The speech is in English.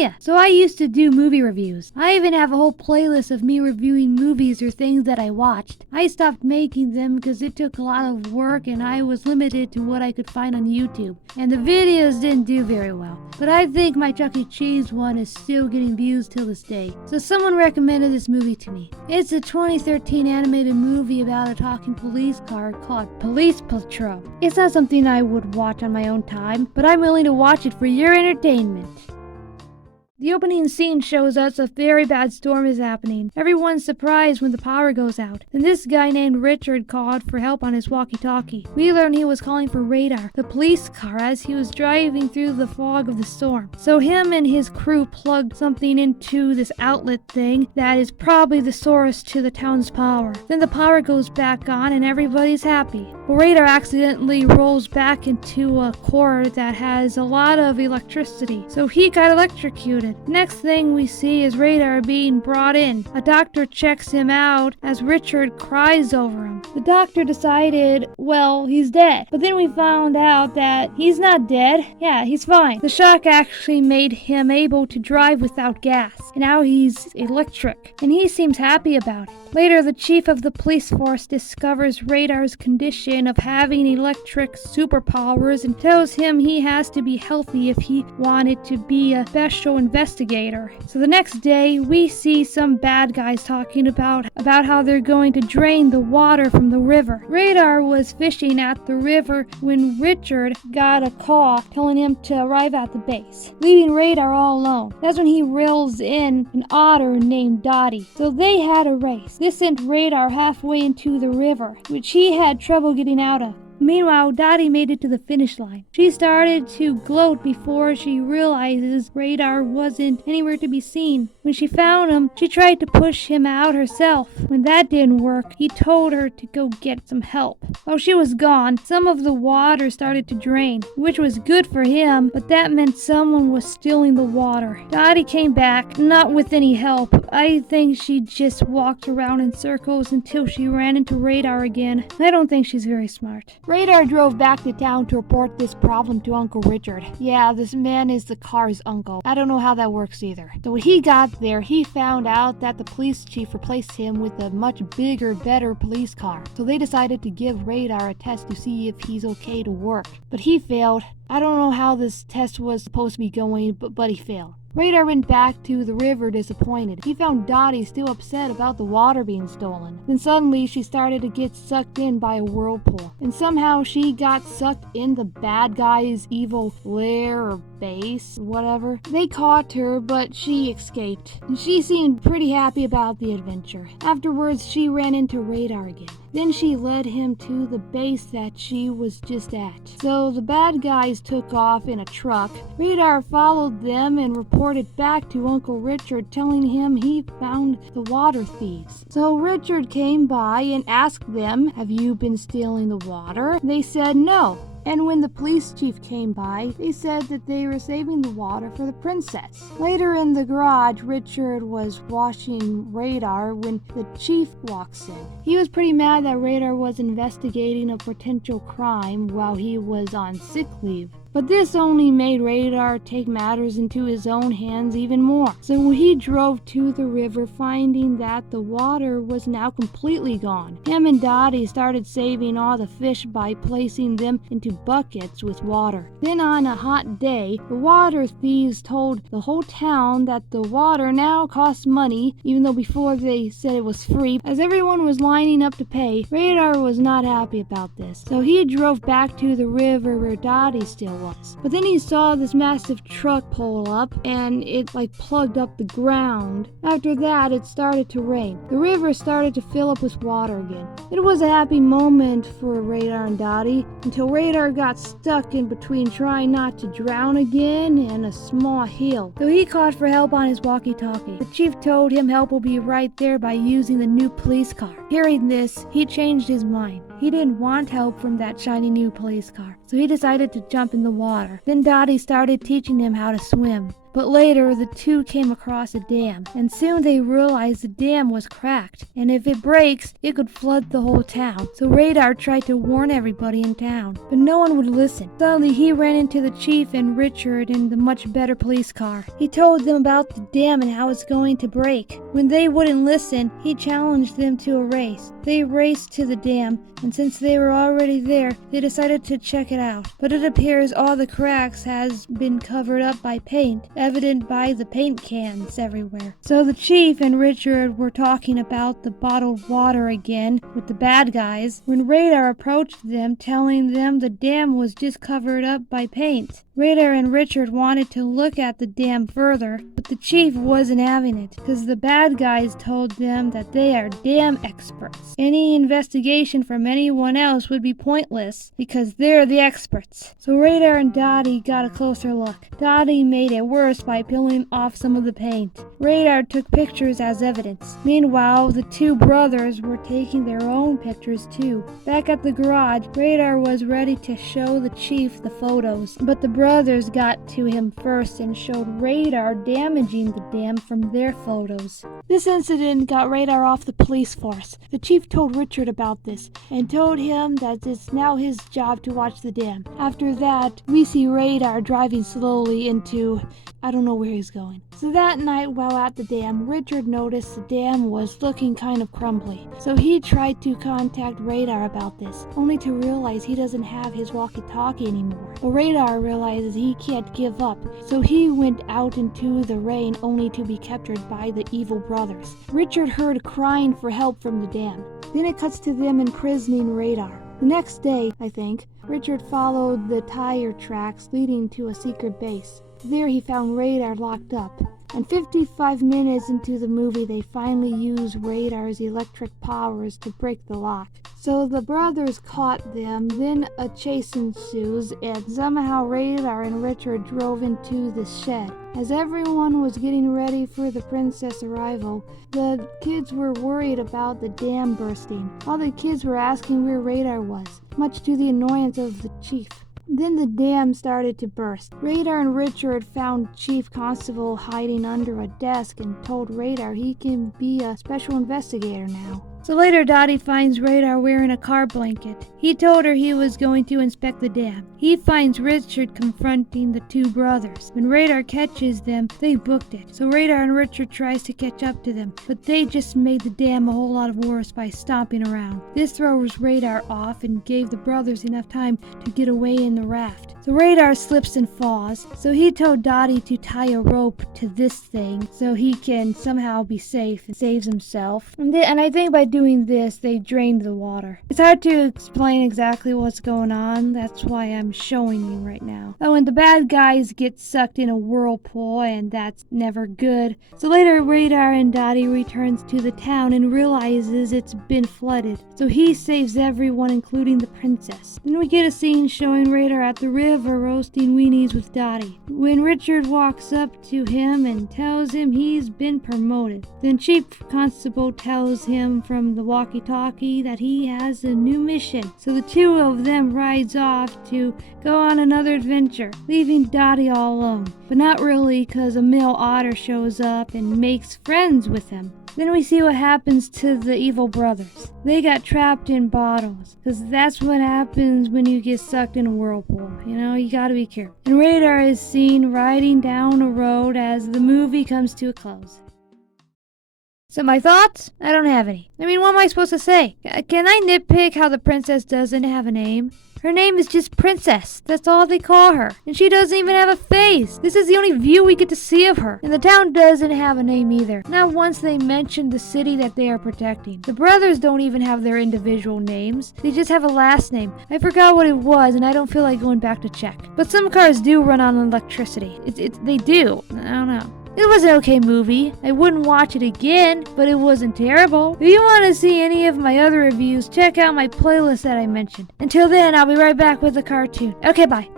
ya. So I used to do movie reviews. I even have a whole playlist of me reviewing movies or things that I watched. I stopped making them because it took a lot of work and I was limited to what I could find on YouTube. And the videos didn't do very well. But I think my Chuck E. Cheese one is still getting views till this day. So someone recommended this movie to me. It's a 2013 animated movie about a talking police car called Police Patrol. It's not something I would watch on my own time, but I'm willing to watch it for your entertainment. The opening scene shows us a very bad storm is happening. Everyone's surprised when the power goes out. Then this guy named Richard called for help on his walkie-talkie. We learn he was calling for Radar, the police car, as he was driving through the fog of the storm. So him and his crew plugged something into this outlet thing that is probably the source to the town's power. Then the power goes back on and everybody's happy. But Radar accidentally rolls back into a cord that has a lot of electricity. So he got electrocuted. Next thing we see is Radar being brought in. A doctor checks him out as Richard cries over him. The doctor decided, well, he's dead. But then we found out that he's not dead. Yeah, he's fine. The shock actually made him able to drive without gas. And now he's electric. And he seems happy about it. Later, the chief of the police force discovers Radar's condition of having electric superpowers and tells him he has to be healthy if he wanted to be a special investigator. So the next day, we see some bad guys talking about how they're going to drain the water from the river. Radar was fishing at the river when Richard got a call telling him to arrive at the base, leaving Radar all alone. That's when he reels in an otter named Dottie. So they had a race. This sent Radar halfway into the river, which he had trouble getting out of. Meanwhile, Dottie made it to the finish line. She started to gloat before she realizes Radar wasn't anywhere to be seen. When she found him, she tried to push him out herself. When that didn't work, he told her to go get some help. While she was gone, some of the water started to drain, which was good for him, but that meant someone was stealing the water. Dottie came back, not with any help. I think she just walked around in circles until she ran into Radar again. I don't think she's very smart. Radar drove back to town to report this problem to Uncle Richard. Yeah, this man is the car's uncle. I don't know how that works either. So when he got there, he found out that the police chief replaced him with a much bigger, better police car. So they decided to give Radar a test to see if he's okay to work. But he failed. I don't know how this test was supposed to be going, but he failed. Radar went back to the river disappointed. He found Dottie still upset about the water being stolen. Then suddenly she started to get sucked in by a whirlpool. And somehow she got sucked in the bad guy's evil lair or base, whatever. They caught her, but she escaped. And she seemed pretty happy about the adventure. Afterwards, she ran into Radar again. Then she led him to the base that she was just at. So the bad guys took off in a truck. Radar followed them and reported back to Uncle Richard, telling him he found the water thieves. So Richard came by and asked them, "Have you been stealing the water?" They said no. And when the police chief came by, they said that they were saving the water for the princess. Later in the garage, Richard was washing Radar when the chief walks in. He was pretty mad that Radar was investigating a potential crime while he was on sick leave. But this only made Radar take matters into his own hands even more. So he drove to the river, finding that the water was now completely gone. Him and Dottie started saving all the fish by placing them into buckets with water. Then on a hot day, the water thieves told the whole town that the water now cost money, even though before they said it was free. As everyone was lining up to pay, Radar was not happy about this. So he drove back to the river where Dottie still was. But then he saw this massive truck pull up and it plugged up the ground. After that, it started to rain. The river started to fill up with water again. It was a happy moment for Radar and Dottie until Radar got stuck in between trying not to drown again and a small hill. So he called for help on his walkie-talkie. The chief told him help will be right there by using the new police car. Hearing this, he changed his mind. He didn't want help from that shiny new police car, so he decided to jump in the water. Then Dottie started teaching him how to swim. But later, the two came across a dam, and soon they realized the dam was cracked, and if it breaks, it could flood the whole town. So Radar tried to warn everybody in town, but no one would listen. Suddenly, he ran into the chief and Richard in the much better police car. He told them about the dam and how it's going to break. When they wouldn't listen, he challenged them to a race. They raced to the dam, and since they were already there, they decided to check it out. But it appears all the cracks has been covered up by paint, evident by the paint cans everywhere. So the chief and Richard were talking about the bottled water again with the bad guys when Radar approached them, telling them the dam was just covered up by paint. Radar and Richard wanted to look at the dam further, but the chief wasn't having it, because the bad guys told them that they are dam experts. Any investigation from anyone else would be pointless, because they're the experts. So Radar and Dottie got a closer look. Dottie made it worse by peeling off some of the paint. Radar took pictures as evidence. Meanwhile, the two brothers were taking their own pictures too. Back at the garage, Radar was ready to show the chief the photos, but the brothers got to him first and showed Radar damaging the dam from their photos. This incident got Radar off the police force. The chief told Richard about this and told him that it's now his job to watch the dam. After that, we see Radar driving slowly into... I don't know where he's going. So that night while at the dam, Richard noticed the dam was looking kind of crumbly. So he tried to contact Radar about this, only to realize he doesn't have his walkie-talkie anymore. But Radar realizes he can't give up, so he went out into the rain only to be captured by the evil brothers. Richard heard crying for help from the dam. Then it cuts to them imprisoning Radar. The next day, I think, Richard followed the tire tracks leading to a secret base. There he found Radar locked up, and 55 minutes into the movie they finally use Radar's electric powers to break the lock. So the brothers caught them, then a chase ensues, and somehow Radar and Richard drove into the shed. As everyone was getting ready for the princess' arrival, the kids were worried about the dam bursting. All the kids were asking where Radar was, much to the annoyance of the chief. Then the dam started to burst. Radar and Richard found Chief Constable hiding under a desk and told Radar he can be a special investigator now. So later Dottie finds Radar wearing a car blanket. He told her he was going to inspect the dam. He finds Richard confronting the two brothers. When Radar catches them, they booked it. So Radar and Richard tries to catch up to them, but they just made the dam a whole lot worse by stomping around. This throws Radar off and gave the brothers enough time to get away in the raft. So Radar slips and falls, so he told Dottie to tie a rope to this thing so he can somehow be safe and saves himself. And I think by doing this, they drained the water. It's hard to explain exactly what's going on, that's why I'm showing you right now. Oh, and the bad guys get sucked in a whirlpool, and that's never good. So later, Radar and Dottie returns to the town and realizes it's been flooded. So he saves everyone, including the princess. Then we get a scene showing Radar at the river roasting weenies with Dottie. When Richard walks up to him and tells him he's been promoted, then Chief Constable tells him from the walkie-talkie that he has a new mission. So the two of them rides off to go on another adventure, leaving Dottie all alone. But not really, because a male otter shows up and makes friends with him. Then we see what happens to the evil brothers. They got trapped in bottles, because that's what happens when you get sucked in a whirlpool. You know, you gotta be careful. And Radar is seen riding down a road as the movie comes to a close. So my thoughts? I don't have any. I mean, what am I supposed to say? Can I nitpick how the princess doesn't have a name? Her name is just Princess. That's all they call her. And she doesn't even have a face. This is the only view we get to see of her. And the town doesn't have a name either. Not once they mentioned the city that they are protecting. The brothers don't even have their individual names. They just have a last name. I forgot what it was, and I don't feel like going back to check. But some cars do run on electricity. They do. I don't know. It was an okay movie. I wouldn't watch it again, but it wasn't terrible. If you want to see any of my other reviews, check out my playlist that I mentioned. Until then, I'll be right back with a cartoon. Okay, bye.